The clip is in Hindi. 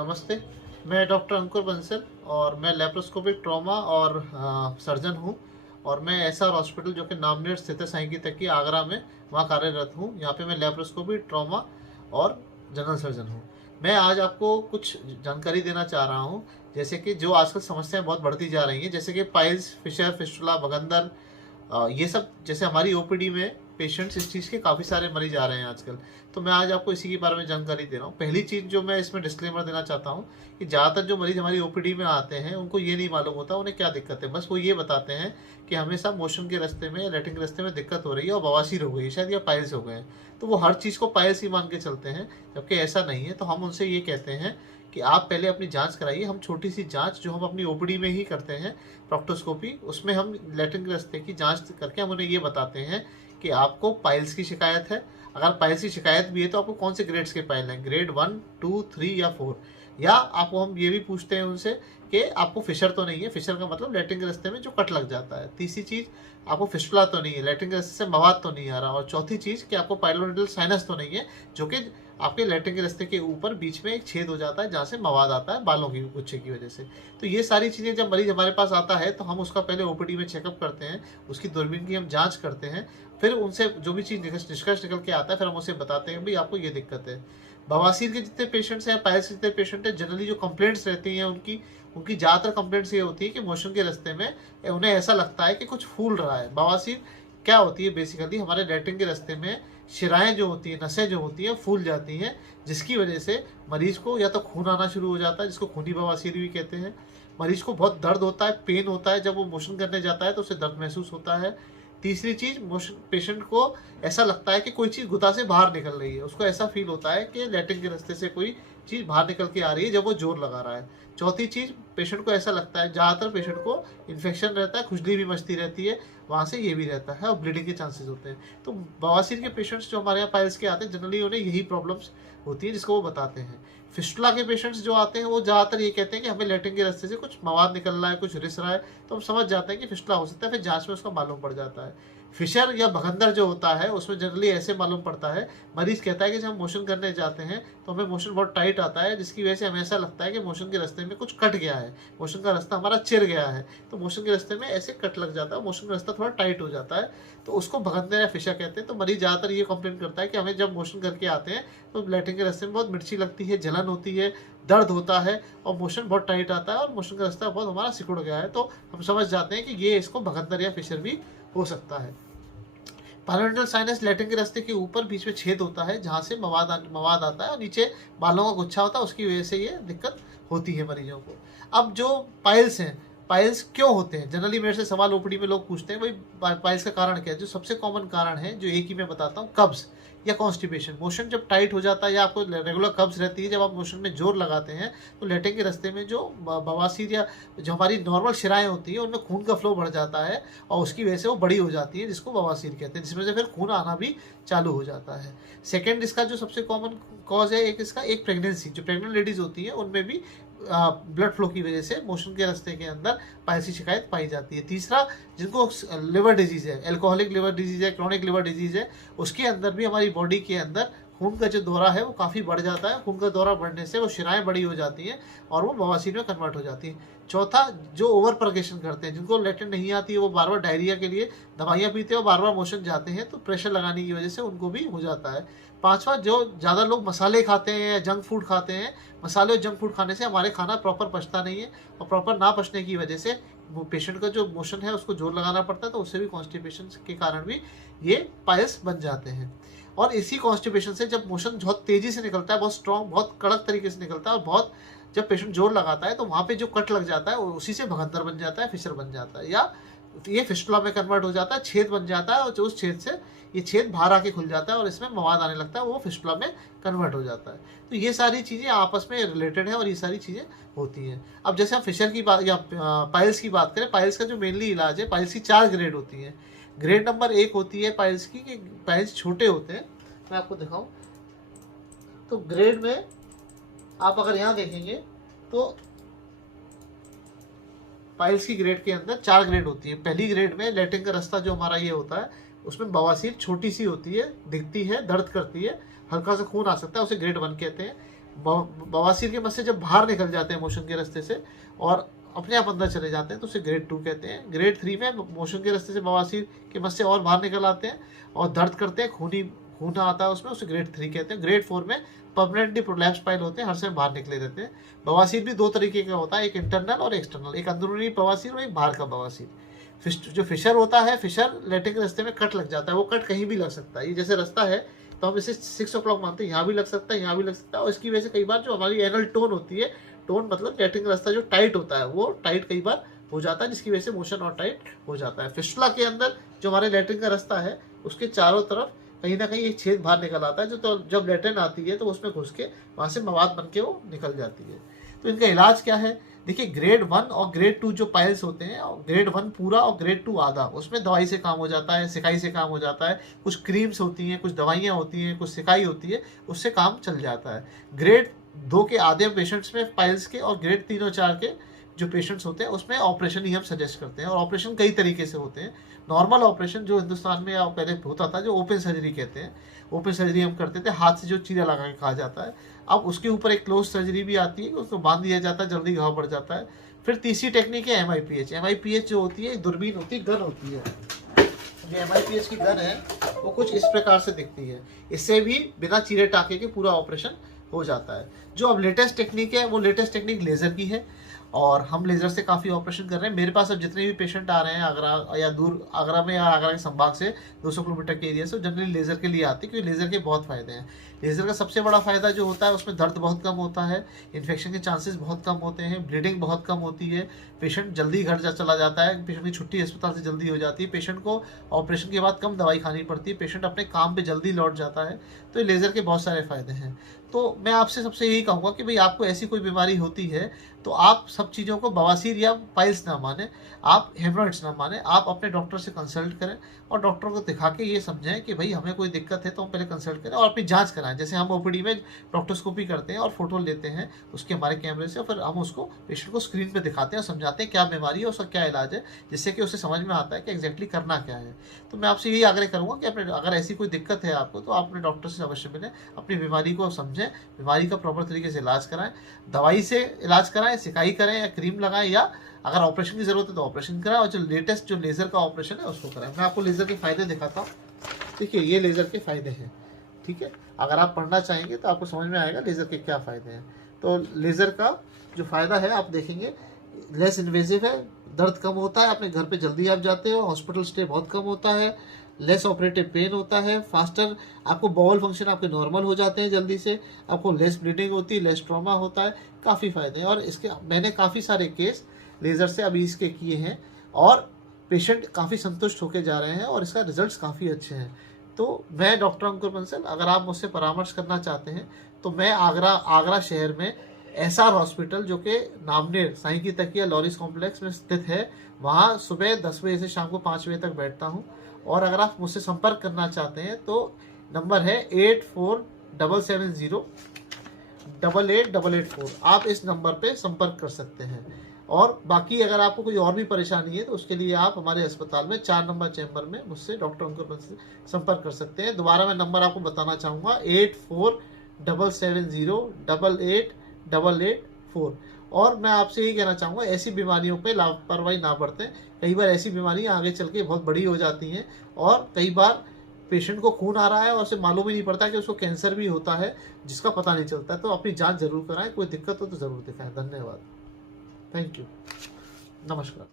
नमस्ते। मैं डॉक्टर अंकुर बंसल और मैं लैप्रोस्कोपिक ट्रॉमा और सर्जन हूँ। और मैं एसआर हॉस्पिटल जो कि नामनेर स्थित है साइंकी तकी आगरा में, वहाँ कार्यरत हूँ। यहाँ पे मैं लैप्रोस्कोपी ट्रॉमा और जनरल सर्जन हूँ। मैं आज आपको कुछ जानकारी देना चाह रहा हूँ, जैसे कि जो आजकल समस्याएं बहुत बढ़ती जा रही हैं, जैसे कि पाइल्स, फिशर, फिस्टुला, भगंदर, ये सब जैसे हमारी ओपीडी में पेशेंट्स इस चीज़ के काफ़ी सारे मरीज आ रहे हैं आजकल। तो मैं आज आपको इसी के बारे में जानकारी दे रहा हूँ। पहली चीज़ जो मैं इसमें डिस्क्लेमर देना चाहता हूँ कि ज़्यादातर जो मरीज हमारी ओपीडी में आते हैं उनको ये नहीं मालूम होता उन्हें क्या दिक्कत है। बस वो ये बताते हैं कि हमेशा मोशन के रास्ते में या लैट्रिन के रास्ते में दिक्कत हो रही है और बवासीर हो गई है शायद, या पाइल्स हो गए हैं। तो वो हर चीज़ को पाइल्स ही मान के चलते हैं, जबकि ऐसा नहीं है। तो हम उनसे ये कहते हैं कि आप पहले अपनी जांच कराइए। हम छोटी सी जांच जो हम अपनी ओपीडी में ही करते हैं, प्रोक्टोस्कोपी, उसमें हम लैट्रिन के रास्ते की जांच करके हम उन्हें ये बताते हैं कि आपको पाइल्स की शिकायत है। अगर पाइल्स की शिकायत भी है तो आपको कौन से ग्रेड्स के पाइल हैं, ग्रेड 1, 2, 3 या 4। या आपको हम ये भी पूछते हैं उनसे कि आपको फिशर तो नहीं है। फिशर का मतलब लैट्रिन के रास्ते में जो कट लग जाता है। तीसरी चीज़, आपको फिस्टुला तो नहीं है, लैट्रिन के रास्ते से मवाद तो नहीं आ रहा। और चौथी चीज़ कि आपको पाइलोनेडल साइनस तो नहीं है, जो कि आपके लैट्रिन के रास्ते के ऊपर बीच में एक छेद हो जाता है जहाँ से मवाद आता है बालों की गुच्छे की वजह से। तो ये सारी चीज़ें जब मरीज हमारे पास आता है तो हम उसका पहले ओपीडी में चेकअप करते हैं, उसकी दूरबीन की हम जांच करते हैं। फिर उनसे जो भी चीज़ निष्कर्ष निकल के आता है फिर हम उसे बताते हैं भाई आपको ये दिक्कत है। बवासीर के जितने पेशेंट्स हैं, पाइल्स के जितने पेशेंट हैं, जनरली जो कंप्लेंट्स रहती हैं उनकी उनकी ज़्यादातर कंप्लेंट्स ये होती है कि मोशन के रास्ते में उन्हें ऐसा लगता है कि कुछ फूल रहा है। बवासीर क्या होती है, बेसिकली हमारे लैट्रिन के रास्ते में शिराएँ जो होती हैं, नसें जो होती हैं फूल जाती हैं, जिसकी वजह से मरीज को या तो खून आना शुरू हो जाता है, जिसको खूनी बवासीर भी कहते हैं। मरीज को बहुत दर्द होता है, पेन होता है, जब वो मोशन करने जाता है तो उसे दर्द महसूस होता है। तीसरी चीज़, मोशन पेशेंट को ऐसा लगता है कि कोई चीज़ गुदा से बाहर निकल रही है। उसको ऐसा फील होता है कि लैट्रिन के रास्ते से कोई चीज़ बाहर निकल के आ रही है जब वो जोर लगा रहा है। चौथी चीज़, पेशेंट को ऐसा लगता है, ज़्यादातर पेशेंट को इन्फेक्शन रहता है, खुजली भी मचती रहती है, वहाँ से ये भी रहता है और ब्लीडिंग के चांसेस होते हैं। तो बवासीर के पेशेंट्स जो हमारे यहाँ पाइल्स के आते हैं, जनरली उन्हें यही प्रॉब्लम्स होती है जिसको वो बताते हैं। फिस्टुला के पेशेंट्स जो आते हैं वो ज़्यादातर ये कहते हैं कि हमें लैट्रिन के रास्ते से कुछ मवाद निकल रहा है, कुछ रिस रहा है, तो हम समझ जाते हैं कि फिस्टुला हो सकता है। फिर जांच में उसका मालूम पड़ जाता है। फिशर या भगंदर जो होता है उसमें जनरली ऐसे मालूम पड़ता है, मरीज कहता है कि जब हम मोशन करने जाते हैं तो हमें मोशन बहुत टाइट आता है, जिसकी वजह से हमें ऐसा लगता है कि मोशन के रास्ते में कुछ कट गया है, मोशन का रास्ता हमारा चिर गया है। तो मोशन के रास्ते में ऐसे कट लग जाता है, मोशन का रास्ता थोड़ा टाइट हो जाता है, तो उसको भगंदर या फिशर कहते हैं। तो मरीज ज़्यादातर ये कंप्लेन करता है कि हमें जब मोशन करके आते हैं तो लैट्रिन के रास्ते में बहुत मिर्ची लगती है, जलन होती है, दर्द होता है और मोशन बहुत टाइट आता है और मोशन का रास्ता बहुत हमारा सिकुड़ गया है। तो हम समझ जाते हैं कि ये इसको भगंदर या फिशर भी हो सकता है। पाइलोनेडल साइनस लैट्रिन के रास्ते के ऊपर बीच में छेद होता है जहाँ से मवाद आता है और नीचे बालों का गुच्छा होता है, उसकी वजह से ये दिक्कत होती है मरीजों को। अब जो पाइल्स हैं, पाइल्स क्यों होते हैं, जनरली मेरे से सवाल ओपीडी में लोग पूछते हैं भाई पाइल्स का कारण क्या है। जो सबसे कॉमन कारण है, जो एक ही मैं बताता हूँ, कब्ज या कॉन्स्टिपेशन। मोशन जब टाइट हो जाता है या आपको रेगुलर कब्ज रहती है, जब आप मोशन में जोर लगाते हैं तो लैट्रिन के रास्ते में जो बवासीर या जो हमारी नॉर्मल शिराएँ होती हैं उनमें खून का फ्लो बढ़ जाता है और उसकी वजह से वो बड़ी हो जाती है, जिसको बवासीर कहते हैं, जिसमें से फिर खून आना भी चालू हो जाता है। सेकेंड, इसका जो सबसे कॉमन कॉज है एक प्रेगनेंसी, जो प्रेग्नेंट लेडीज़ होती हैं उनमें भी ब्लड फ्लो की वजह से मोशन के रास्ते के अंदर पाइल्स की शिकायत पाई जाती है। तीसरा, जिनको लिवर डिजीज़ है, एल्कोहलिक लिवर डिजीज़ है, क्रॉनिक लिवर डिजीज़ है, उसके अंदर भी हमारी बॉडी के अंदर खून का जो दौरा है वो काफ़ी बढ़ जाता है। खून का दौरा बढ़ने से वो शिराएँ बड़ी हो जाती हैं और वो बवासीर में कन्वर्ट हो जाती हैं। चौथा, जो ओवर प्रोगेशन करते हैं, जिनको लैट्रिन नहीं आती है, वो बार बार डायरिया के लिए दवाइयाँ पीते हैं और बार बार मोशन जाते हैं, तो प्रेशर लगाने की वजह से उनको भी हो जाता है। पाँचवा, जो ज़्यादा लोग मसाले खाते हैं या जंक फूड खाते हैं, मसाले और जंक फूड खाने से हमारे खाना प्रॉपर पचता नहीं है और प्रॉपर ना पचने की वजह से वो पेशेंट का जो मोशन है उसको जोर लगाना पड़ता है, तो उससे भी कॉन्स्टिपेशन के कारण भी ये पाइल्स बन जाते हैं। और इसी कॉन्स्टिपेशन से जब मोशन बहुत तेज़ी से निकलता है, बहुत स्ट्रॉन्ग, बहुत कड़क तरीके से निकलता है और बहुत जब पेशेंट जोर लगाता है तो वहाँ पे जो कट लग जाता है उसी से भगंदर बन जाता है, फिशर बन जाता है, या ये फिस्टुला में कन्वर्ट हो जाता है, छेद बन जाता है और जो उस छेद से ये छेद बाहर आके खुल जाता है और इसमें मवाद आने लगता है, वो फिस्टुला में कन्वर्ट हो जाता है। तो ये सारी चीज़ें आपस में रिलेटेड है और ये सारी चीज़ें होती हैं। अब जैसे हम फिशर की बात या पाइल्स की बात करें, पाइल्स का जो मेनली इलाज है, पाइल्स की 4 ग्रेड होती हैं। ग्रेड नंबर 1 होती है पाइल्स की कि पाइल्स छोटे होते हैं। मैं आपको दिखाऊं तो ग्रेड में आप अगर यहाँ देखेंगे तो पाइल्स की ग्रेड के अंदर 4 ग्रेड होती है। पहली ग्रेड में लैट्रिन का रास्ता जो हमारा ये होता है उसमें बवासीर छोटी सी होती है, दिखती है, दर्द करती है, हल्का सा खून आ सकता है, उसे ग्रेड 1 कहते हैं। बवासीर के मस्से जब बाहर निकल जाते हैं मोशन के रास्ते से और अपने आप अंदर चले जाते हैं तो उसे ग्रेड 2 कहते हैं। ग्रेड 3 में मोशन के रास्ते से बवासीर के मस्से और बाहर निकल आते हैं और दर्द करते हैं, खून आता है उसमें, उसे ग्रेड 3 कहते हैं। ग्रेड 4 में परमानेंटली प्रोलैप्स पाइल होते हैं, हर समय बाहर निकले रहते हैं। बवासीर भी दो तरीके का होता है, एक इंटरनल और एक्सटर्नल, एक अंदरूनी बवासीर और एक बाहर का बवासीर। जो फिशर होता है, फिशर लैट्रिन के रास्ते में कट लग जाता है, वो कट कहीं भी लग सकता है। ये जैसे रास्ता है तो हम इसे 6 o'clock मानते हैं, यहाँ भी लग सकता है, यहाँ भी लग सकता है। और इसकी वजह से कई बार जो हमारी एनल टोन होती है, टोन मतलब लैट्रिन का रास्ता जो टाइट होता है वो टाइट कई बार हो जाता है, जिसकी वजह से मोशन और टाइट हो जाता है। फिस्टुला के अंदर जो हमारे लैट्रिन का रास्ता है उसके चारों तरफ कहीं ना कहीं एक छेद बाहर निकल आता है, जो तो जब लैट्रिन आती है तो उसमें घुस के वहाँ से मवाद बन के वो निकल जाती है। तो इनका इलाज क्या है? देखिए, ग्रेड 1 और ग्रेड 2 जो पाइल्स होते हैं, ग्रेड 1 पूरा और ग्रेड 2 आधा, उसमें दवाई से काम हो जाता है, सिकाई से काम हो जाता है। कुछ क्रीम्स होती हैं, कुछ दवाइयाँ होती हैं, कुछ सिकाई होती है, उससे काम चल जाता है। ग्रेड 2 के आधे पेशेंट्स में पाइल्स के और ग्रेड 3 और 4 के जो पेशेंट्स होते हैं उसमें ऑपरेशन ही हम सजेस्ट करते हैं। और ऑपरेशन कई तरीके से होते हैं। नॉर्मल ऑपरेशन जो हिंदुस्तान में पहले होता था, जो ओपन सर्जरी कहते हैं, ओपन सर्जरी हम करते थे, हाथ से जो चीरा लगा के कहा जाता है। अब उसके ऊपर एक क्लोज सर्जरी भी आती है, उसको बांध दिया जाता है, जल्दी घाव बढ़ जाता है। फिर तीसरी टेक्निक है MIPH। MIPH जो होती है, दूरबीन होती है, गन होती है। जो MIPH की गन है वो कुछ इस प्रकार से दिखती है। इससे भी बिना चीरे टाके के पूरा ऑपरेशन हो जाता है। जो अब लेटेस्ट टेक्निक है वो लेटेस्ट टेक्निक लेज़र की है और हम लेज़र से काफ़ी ऑपरेशन कर रहे हैं। मेरे पास अब जितने भी पेशेंट आ रहे हैं आगरा या दूर, आगरा में या आगरा के संभाग से 200 किलोमीटर के एरिया से, जनरली लेज़र के लिए आते हैं, क्योंकि लेज़र के बहुत फ़ायदे हैं। लेज़र का सबसे बड़ा फ़ायदा जो होता है उसमें दर्द बहुत कम होता है, इन्फेक्शन के चांसेस बहुत कम होते हैं, ब्लीडिंग बहुत कम होती है, पेशेंट जल्दी घर चला जाता है, पेशेंट की छुट्टी अस्पताल से जल्दी हो जाती है, पेशेंट को ऑपरेशन के बाद कम दवाई खानी पड़ती है, पेशेंट अपने काम पर जल्दी लौट जाता है। तो ये लेज़र के बहुत सारे फ़ायदे हैं। तो मैं आपसे सबसे यही कहूँगा कि भाई आपको ऐसी कोई बीमारी होती है तो आप सब चीज़ों को बवासीर या पाइल्स ना माने, आप हेमरॉइड्स ना माने, आप अपने डॉक्टर से कंसल्ट करें और डॉक्टर को दिखा के ये समझें कि भाई हमें कोई दिक्कत है तो हम पहले कंसल्ट करें और अपनी जांच कराएं। जैसे हम OPD में प्रोक्टोस्कोपी करते हैं और फोटो लेते हैं उसके हमारे कैमरे से, फिर हम उसको पेशेंट को स्क्रीन पे दिखाते हैं और समझाते हैं क्या बीमारी है, उसका क्या इलाज है, जिससे कि उसे समझ में आता है कि एग्जैक्टली करना क्या है। तो मैं आपसे यही आग्रह करूँगा कि अपने अगर ऐसी कोई दिक्कत है आपको तो आप अपने डॉक्टर से अवश्य मिलें, अपनी बीमारी को समझें, बीमारी का प्रॉपर तरीके से इलाज कराएं, दवाई से इलाज कराएं, सिकाई करें या क्रीम लगाएं, या अगर ऑपरेशन की ज़रूरत है तो ऑपरेशन कराएं और जो लेटेस्ट जो लेज़र का ऑपरेशन है उसको कराएं। मैं आपको लेज़र के फ़ायदे दिखाता हूँ। देखिए, ये लेज़र के फ़ायदे हैं, ठीक है। अगर आप पढ़ना चाहेंगे तो आपको समझ में आएगा लेज़र के क्या फ़ायदे हैं। तो लेज़र का जो फ़ायदा है आप देखेंगे, लेस इन्वेजिव है, दर्द कम होता है, अपने घर पे जल्दी आप जाते हो, हॉस्पिटल स्टे बहुत कम होता है, लेस ऑपरेटिव पेन होता है, फास्टर आपको बॉल फंक्शन आपके नॉर्मल हो जाते हैं जल्दी से, आपको लेस ब्लीडिंग होती है, लेस ट्रॉमा होता है, काफ़ी फ़ायदे हैं। और इसके मैंने काफ़ी सारे केस लेज़र से अभी इसके किए हैं और पेशेंट काफ़ी संतुष्ट होकर जा रहे हैं और इसका रिजल्ट्स काफ़ी अच्छे हैं। तो मैं डॉक्टर अंकुर बंसल, अगर आप मुझसे परामर्श करना चाहते हैं तो मैं आगरा शहर में SR हॉस्पिटल, जो कि नामनेर साईं की तकिया लॉरिस कॉम्प्लेक्स में स्थित है, वहाँ सुबह 10 बजे से शाम को 5 बजे तक बैठता हूँ। और अगर आप मुझसे संपर्क करना चाहते हैं तो नंबर है 8477088884। आप इस नंबर पे संपर्क कर सकते हैं। और बाकी अगर आपको कोई और भी परेशानी है तो उसके लिए आप हमारे अस्पताल में 4 नंबर चैम्बर में मुझसे डॉक्टर अंकुर बंसल संपर्क कर सकते हैं। दोबारा मैं नंबर आपको बताना चाहूँगा, 8477088884। और मैं आपसे यही कहना चाहूँगा, ऐसी बीमारियों पे लापरवाही ना बरतें। कई बार ऐसी बीमारियाँ आगे चल के बहुत बड़ी हो जाती हैं और कई बार पेशेंट को खून आ रहा है और उसे मालूम ही नहीं पड़ता कि उसको कैंसर भी होता है, जिसका पता नहीं चलता है। तो अपनी जांच जरूर कराएं, कोई दिक्कत हो तो ज़रूर दिखाएं। धन्यवाद, थैंक यू, नमस्कार।